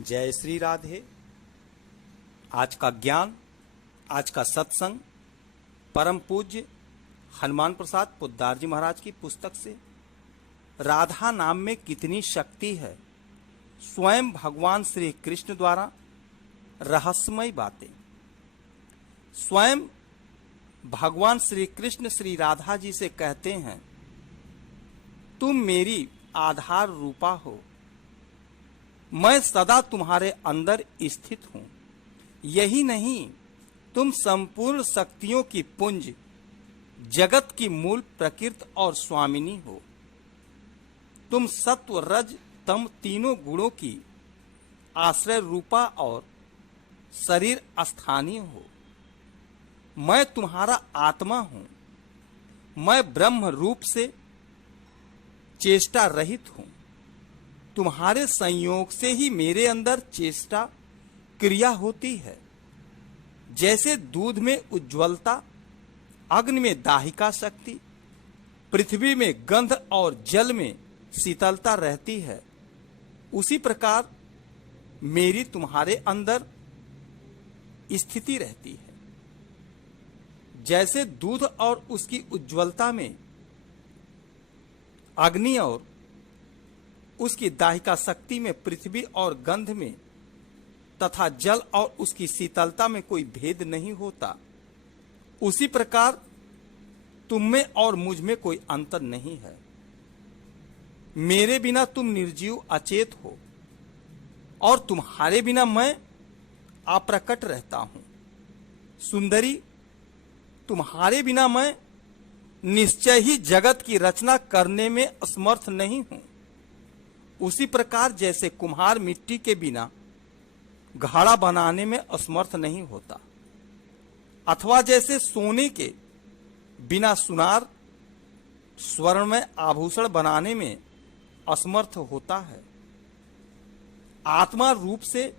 जय श्री राधे। आज का ज्ञान, आज का सत्संग परम पूज्य हनुमान प्रसाद पोद्दार जी महाराज की पुस्तक से। राधा नाम में कितनी शक्ति है, स्वयं भगवान श्री कृष्ण द्वारा रहस्यमय बातें। स्वयं भगवान श्री कृष्ण श्री राधा जी से कहते हैं, तुम मेरी आधार रूपा हो, मैं सदा तुम्हारे अंदर स्थित हूं। यही नहीं, तुम संपूर्ण शक्तियों की पुंज, जगत की मूल प्रकृति और स्वामिनी हो। तुम सत्व रज तम तीनों गुणों की आश्रय रूपा और शरीर स्थानीय हो। मैं तुम्हारा आत्मा हूं। मैं ब्रह्म रूप से चेष्टा रहित हूं। तुम्हारे संयोग से ही मेरे अंदर चेष्टा क्रिया होती है। जैसे दूध में उज्ज्वलता, अग्नि में दाहिका शक्ति, पृथ्वी में गंध और जल में शीतलता रहती है, उसी प्रकार मेरी तुम्हारे अंदर स्थिति रहती है। जैसे दूध और उसकी उज्ज्वलता में, अग्नि और उसकी दाहिका शक्ति में, पृथ्वी और गंध में तथा जल और उसकी शीतलता में कोई भेद नहीं होता, उसी प्रकार तुम में और मुझ में कोई अंतर नहीं है। मेरे बिना तुम निर्जीव अचेत हो और तुम्हारे बिना मैं अप्रकट रहता हूं। सुंदरी, तुम्हारे बिना मैं निश्चय ही जगत की रचना करने में असमर्थ नहीं हूं। उसी प्रकार जैसे कुम्हार मिट्टी के बिना घड़ा बनाने में असमर्थ नहीं होता, अथवा जैसे सोने के बिना सुनार स्वर्ण में आभूषण बनाने में असमर्थ होता है, आत्मा रूप से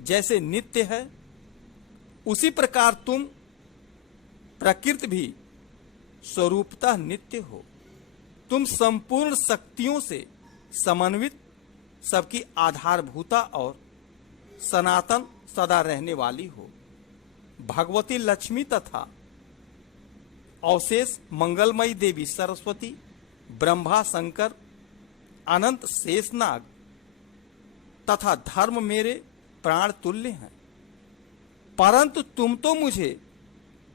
जैसे नित्य है, उसी प्रकार तुम प्रकृति भी स्वरूपतः नित्य हो। तुम संपूर्ण शक्तियों से समन्वित, सबकी आधारभूता और सनातन सदा रहने वाली हो। भगवती लक्ष्मी तथा अवशेष मंगलमयी देवी सरस्वती, ब्रह्मा शंकर, अनंत शेषनाग तथा धर्म मेरे प्राण तुल्य हैं। परंतु तुम तो मुझे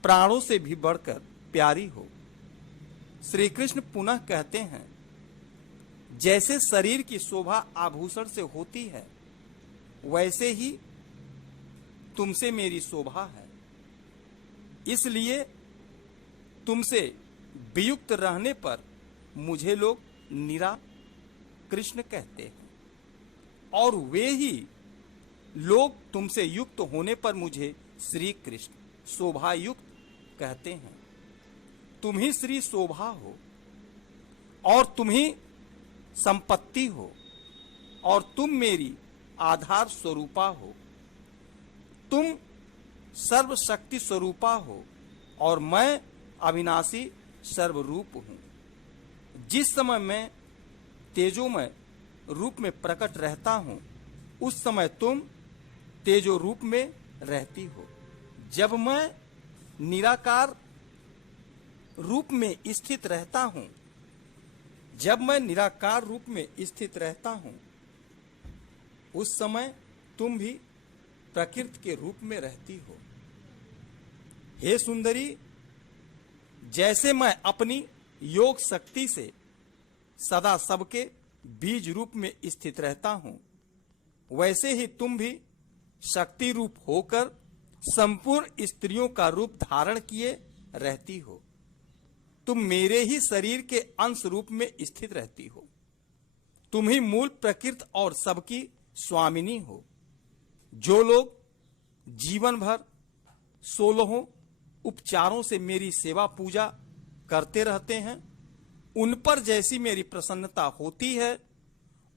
प्राणों से भी बढ़कर प्यारी हो। श्री कृष्ण पुनः कहते हैं, जैसे शरीर की शोभा आभूषण से होती है, वैसे ही तुमसे मेरी शोभा है। इसलिए तुमसे वियुक्त रहने पर मुझे लोग निरा कृष्ण कहते हैं, और वे ही लोग तुमसे युक्त होने पर मुझे श्री कृष्ण शोभा युक्त कहते हैं। तुम ही श्री शोभा हो और तुम ही संपत्ति हो, और तुम मेरी आधार स्वरूपा हो। तुम सर्वशक्ति स्वरूपा हो और मैं अविनाशी सर्वरूप हूं। जिस समय मैं तेजोमय रूप में प्रकट रहता हूं, उस समय तुम तेजो रूप में रहती हो। जब मैं निराकार रूप में स्थित रहता हूं, जब मैं निराकार रूप में स्थित रहता हूं, उस समय तुम भी प्रकृति के रूप में रहती हो। हे सुंदरी, जैसे मैं अपनी योग शक्ति से सदा सबके बीज रूप में स्थित रहता हूं, वैसे ही तुम भी शक्ति रूप होकर संपूर्ण स्त्रियों का रूप धारण किए रहती हो। तुम मेरे ही शरीर के अंश रूप में स्थित रहती हो। तुम ही मूल प्रकृति और सबकी स्वामिनी हो। जो लोग जीवन भर 16 उपचारों से मेरी सेवा पूजा करते रहते हैं, उन पर जैसी मेरी प्रसन्नता होती है,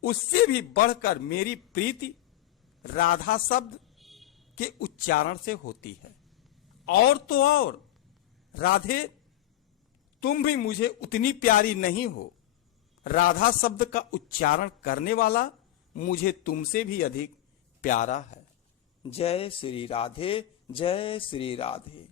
उससे भी बढ़कर मेरी प्रीति राधा शब्द के उच्चारण से होती है। और तो और राधे, तुम भी मुझे उतनी प्यारी नहीं हो। राधा शब्द का उच्चारण करने वाला मुझे तुमसे भी अधिक प्यारा है। जय श्री राधे, जय श्री राधे।